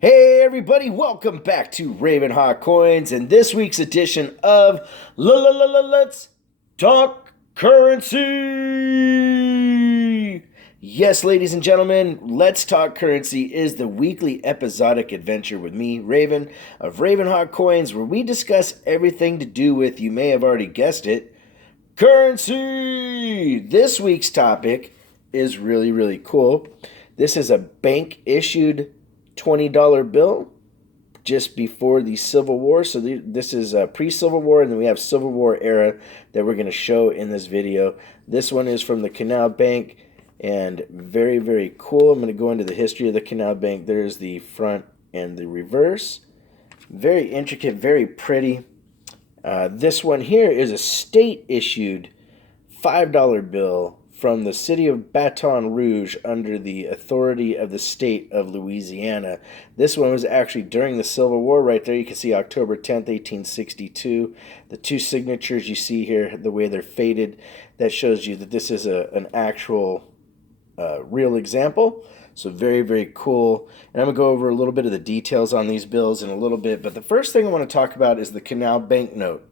Hey everybody, welcome back to Ravenhawk Coins and this week's edition of Let's Talk Currency. Yes, ladies and gentlemen, Let's Talk Currency is the weekly episodic adventure with me, Raven, of Ravenhawk Coins, where we discuss everything to do with, you may have already guessed it, currency. This week's topic is really cool. This is a bank issued $20 bill just before the Civil War. So this is pre-Civil War, and then we have Civil War era that we're going to show in this video. This one is from the Canal Bank, and very cool. I'm going to go into the history of the Canal Bank. There's the front and the reverse. Very intricate, very pretty. This one here is a state-issued $5 bill from the city of Baton Rouge under the authority of the state of Louisiana. This one was actually during the Civil War. Right there you can see October 10th, 1862. The two signatures you see here, the way they're faded, that shows you that this is an actual real example. So very cool. And I'm going to go over a little bit of the details on these bills in a little bit. But the first thing I want to talk about is the Canal Bank note.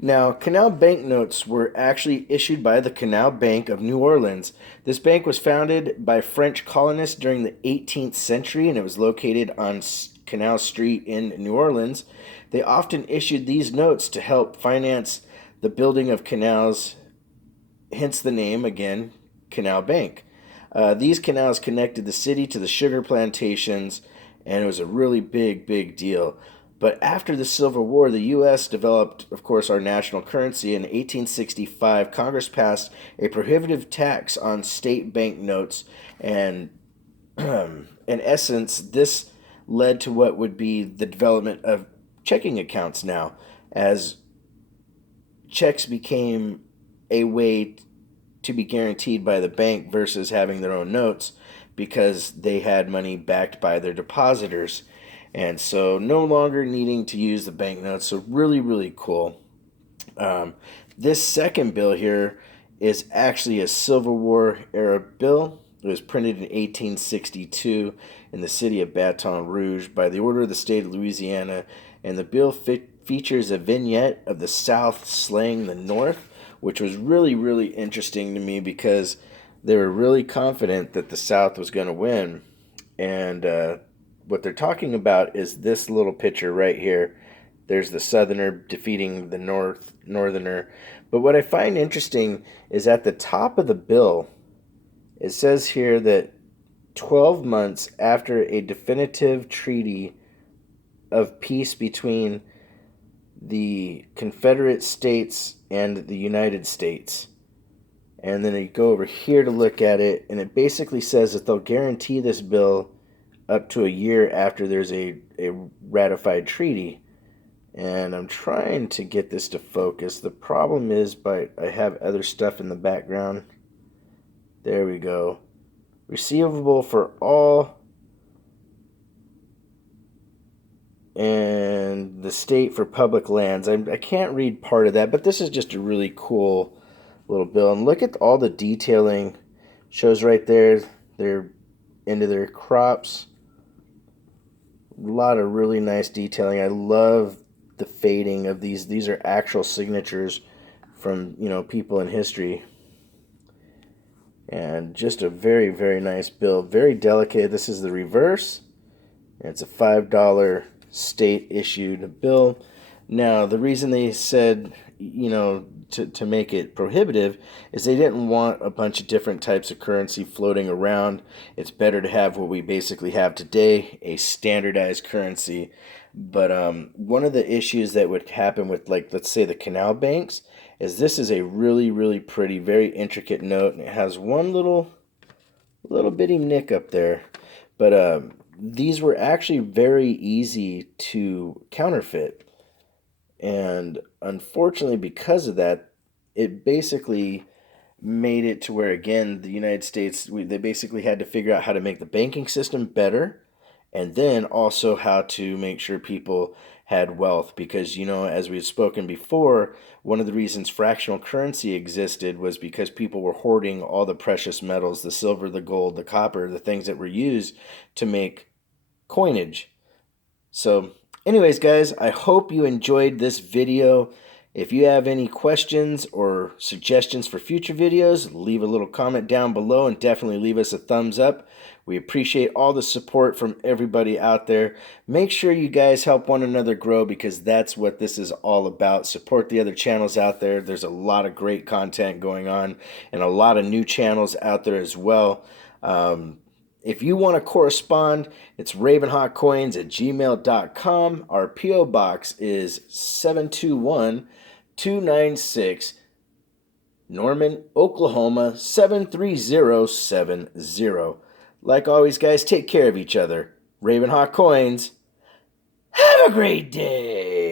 Now, Canal Bank notes were actually issued by the Canal Bank of New Orleans. This bank was founded by French colonists during the 18th century, and it was located on Canal Street in New Orleans. They often issued these notes to help finance the building of canals, hence the name, again, Canal Bank. These canals connected the city to the sugar plantations, and it was a really big deal. But after the Civil War, the U.S. developed, of course, our national currency. In 1865, Congress passed a prohibitive tax on state bank notes, and in essence, this led to what would be the development of checking accounts now, as checks became a way to be guaranteed by the bank versus having their own notes because they had money backed by their depositors. And so no longer needing to use the banknotes. So really cool. This second bill here is actually a Civil War era bill. It was printed in 1862 in the city of Baton Rouge by the order of the state of Louisiana. And the bill features a vignette of the South slaying the North, which was really interesting to me because they were really confident that the South was going to win. And what they're talking about is this little picture right here. There's the Southerner defeating the Northerner. But what I find interesting is at the top of the bill, it says here that 12 months after a definitive treaty of peace between the Confederate States and the United States. And then you go over here to look at it, and it basically says that they'll guarantee this bill up to a year after there's a ratified treaty. And I'm trying to get this to focus. The problem is, I have other stuff in the background. There we go. Receivable for all and the state for public lands. I can't read part of that, but this is just a really cool little bill. And look at all the detailing. Shows right there they're into their crops. A lot of really nice detailing. I love the fading of these. These are actual signatures from, people in history. And just a very nice bill. Very delicate. This is the reverse. It's a $5 state-issued bill. Now, the reason they said, to make it prohibitive is they didn't want a bunch of different types of currency floating around. It's better to have what we basically have today, a standardized currency. But one of the issues that would happen with, let's say the canal banks, is this is a really pretty, very intricate note, and it has one little bitty nick up there. But these were actually very easy to counterfeit. And unfortunately, because of that, it basically made it to where, again, the United States, they basically had to figure out how to make the banking system better, and then also how to make sure people had wealth. Because, as we had spoken before, one of the reasons fractional currency existed was because people were hoarding all the precious metals, the silver, the gold, the copper, the things that were used to make coinage. So anyways, guys, I hope you enjoyed this video. If you have any questions or suggestions for future videos, leave a little comment down below and definitely leave us a thumbs up. We appreciate all the support from everybody out there. Make sure you guys help one another grow, because that's what this is all about. Support the other channels out there. There's a lot of great content going on and a lot of new channels out there as well. If you want to correspond, it's ravenhawkcoins@gmail.com. Our P.O. Box is 721-296, Norman, Oklahoma 73070. Like always, guys, take care of each other. Ravenhawk Coins, have a great day.